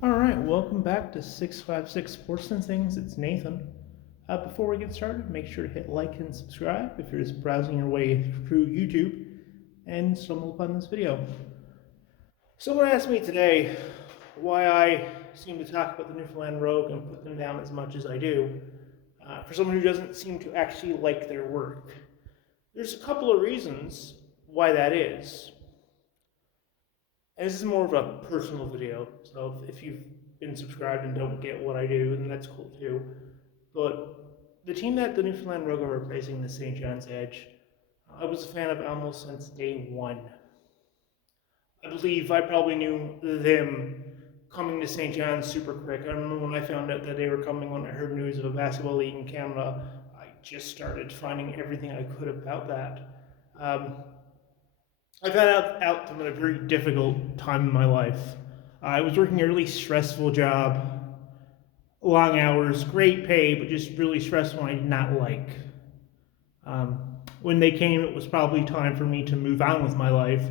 All right, welcome back to 656 Sports and Things. It's Nathan. Before we get started, make sure to hit like and subscribe if you're just browsing your way through YouTube and stumble upon this video. Someone asked me today why I seem to talk about the Newfoundland Rogue and put them down as much as I do. For someone who doesn't seem to actually like their work, there's a couple of reasons why that is. And this is more of a personal video, so if you've been subscribed and don't get what I do, then that's cool too. But the team that the Newfoundland Rogue are replacing, the St. John's Edge, I was a fan of almost since day one. I believe I probably knew them coming to St. John's super quick. I remember when I found out that they were coming, when I heard news of a basketball league in Canada, I just started finding everything I could about that. I found out them at a very difficult time in my life. I was working a really stressful job, long hours, great pay, but just really stressful and I did not like. When they came, it was probably time for me to move on with my life,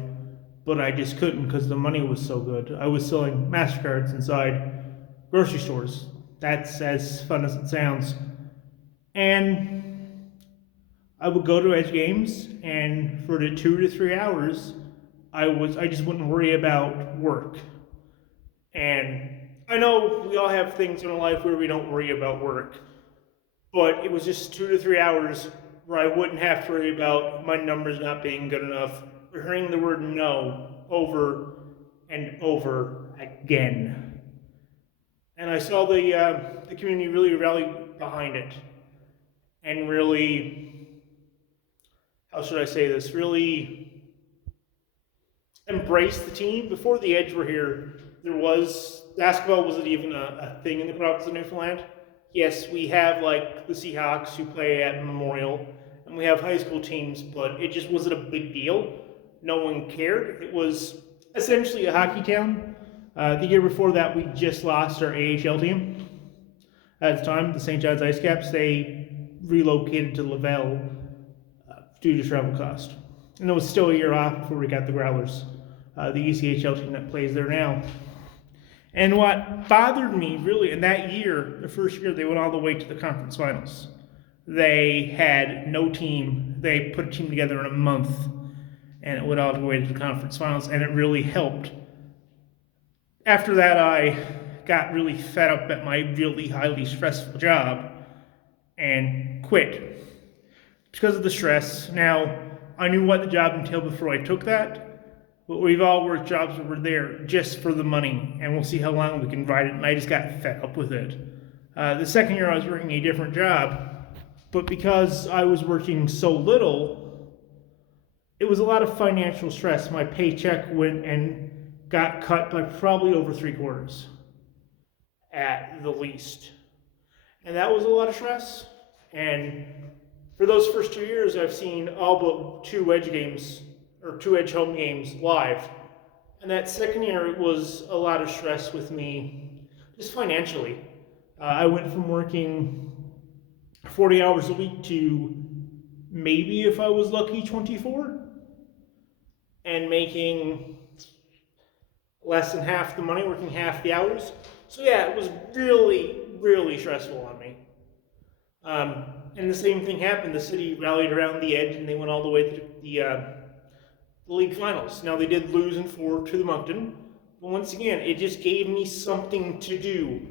but I just couldn't because the money was so good. I was selling MasterCards inside grocery stores. That's as fun as it sounds. And I would go to Edge games, and for the 2 to 3 hours, I just wouldn't worry about work. And I know we all have things in our life where we don't worry about work, but it was just 2 to 3 hours where I wouldn't have to worry about my numbers not being good enough, or hearing the word no over and over again. And I saw the community really rally behind it, and really, how should I say this, really embrace the team. Before the Edge were here, basketball wasn't even a thing in the province of Newfoundland. Yes, we have like the Seahawks who play at Memorial, and we have high school teams, but it just wasn't a big deal. No one cared. It was essentially a hockey town. The year before that, we just lost our AHL team. At the time, the St. John's Ice Caps, they relocated to Laval due to travel cost. And it was still a year off before we got the Growlers, the ECHL team that plays there now. And what bothered me really in that year, the first year, they went all the way to the conference finals. They had no team. They put a team together in a month, and it went all the way to the conference finals, and it really helped. After that, I got really fed up at my really highly stressful job and quit because of the stress. Now, I knew what the job entailed before I took that, but we've all worked jobs where we're there just for the money, and we'll see how long we can ride it, and I just got fed up with it. The second year I was working a different job, but because I was working so little, it was a lot of financial stress. My paycheck went and got cut by probably over 3/4 at the least. And that was a lot of stress. And for those first 2 years, I've seen all but two Edge games, or two Edge home games live. And that second year, it was a lot of stress with me, just financially. I went from working 40 hours a week to maybe, if I was lucky, 24, and making less than half the money, working half the hours. So yeah, it was really, really stressful on me. And the same thing happened. The city rallied around the Edge, and they went all the way to the league finals. Now they did lose in 4 to the Moncton, but once again, it just gave me something to do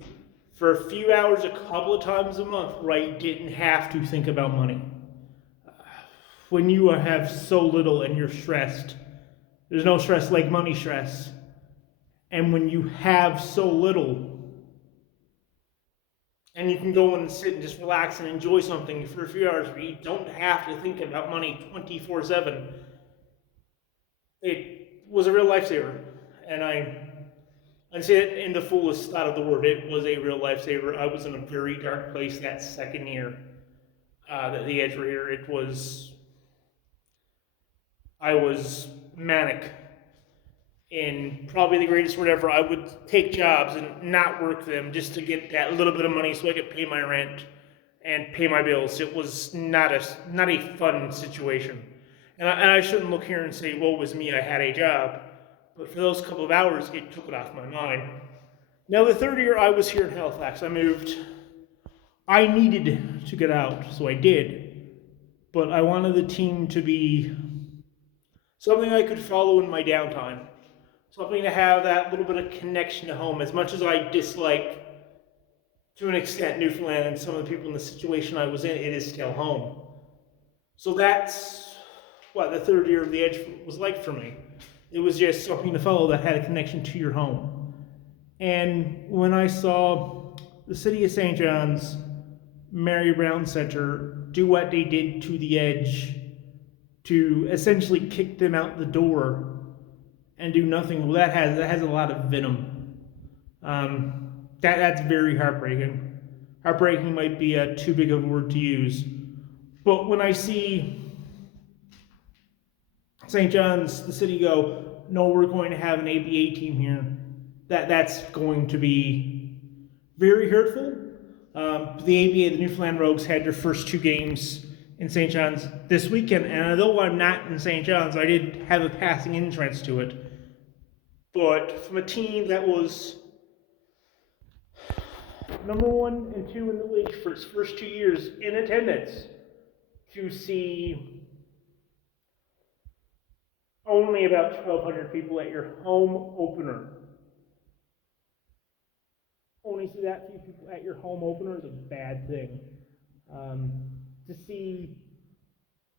for a few hours, a couple of times a month, where I didn't have to think about money. When you have so little and you're stressed, there's no stress like money stress. And when you have so little, and you can go and sit and just relax and enjoy something for a few hours where you don't have to think about money 24/7, it was a real lifesaver. And I say it in the fullest thought of the word. It was a real lifesaver. I was in a very dark place that second year that the Edge were here. I was manic in probably the greatest word ever. I would take jobs and not work them just to get that little bit of money so I could pay my rent and pay my bills. It was not a fun situation. And I shouldn't look here and say, woe was me, I had a job. But for those couple of hours, it took it off my mind. Now, the third year I was here in Halifax, I moved. I needed to get out, so I did. But I wanted the team to be something I could follow in my downtime. Something to have that little bit of connection to home. As much as I dislike, to an extent, Newfoundland and some of the people in the situation I was in, it is still home. So that's what the third year of the Edge was like for me. It was just something to follow that had a connection to your home. And when I saw the City of St. John's, Mary Brown Center, do what they did to the Edge to essentially kick them out the door and do nothing, well, that has a lot of venom. That's very heartbreaking. Heartbreaking might be too big of a word to use. But when I see St. John's, the city go, no, we're going to have an ABA team here, that's going to be very hurtful. The ABA, the Newfoundland Rogues, had their first 2 games in St. John's this weekend, and although I'm not in St. John's, I did have a passing interest to it. But from a team that was number 1 and 2 in the league for its first 2 years in attendance, to see only about 1,200 people at your home opener. Only see that few people at your home opener is a bad thing. To see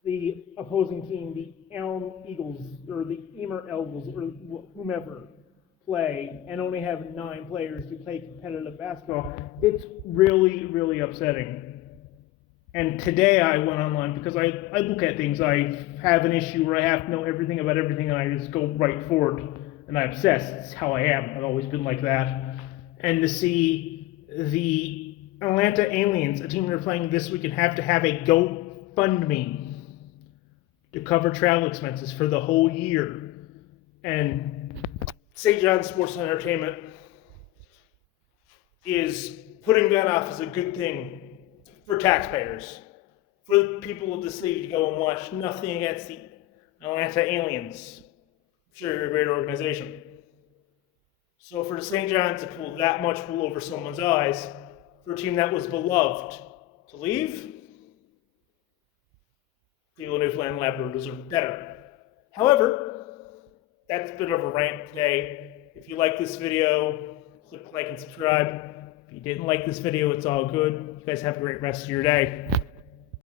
the opposing team, the Elm Eagles or the Emer Eagles or whomever, play and only have 9 players to play competitive basketball, it's really, really upsetting. And today I went online because I look at things. I have an issue where I have to know everything about everything and I just go right for it. And I obsess. It's how I am. I've always been like that. And to see the Atlanta Aliens, a team they're playing this week, and have to have a GoFundMe to cover travel expenses for the whole year. And St. John's Sports and Entertainment is putting that off as a good thing for taxpayers, for the people of the city to go and watch. Nothing against the Atlanta Aliens. I'm sure you're a great organization. So for St. John's to pull that much wool over someone's eyes, for a team that was beloved, to leave, the Newfoundland Labrador deserve better. However, that's a bit of a rant today. If you like this video, click like and subscribe. If you didn't like this video, it's all good. You guys have a great rest of your day.